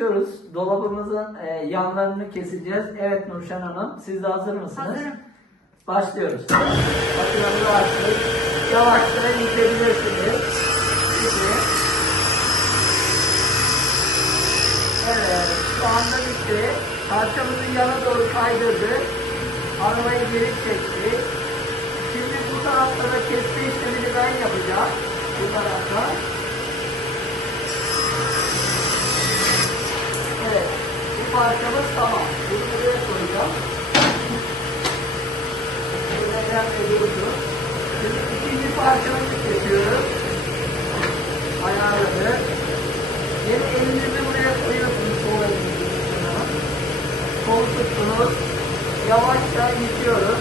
başlıyoruz. Dolabımızın e, yanlarını keseceğiz. Evet Nurşen Hanım, siz de hazır mısınız? Hazırım. Başlıyoruz. Makinamızı açtık. Yavaşça itebilirsiniz. İki. Evet, şu anda bitti. Parçamızı yana doğru kaydırdı. Arabayı geri çekti. Parçamız tamam. Bunu buraya koyacağım. Biraz durdu. Şimdi ikinci parçamızı kesiyoruz. Ayarladı. Yeni elinizi buraya koyuyorsunuz sol elinizi. Sol tuttunuz. Yavaşça itiyoruz.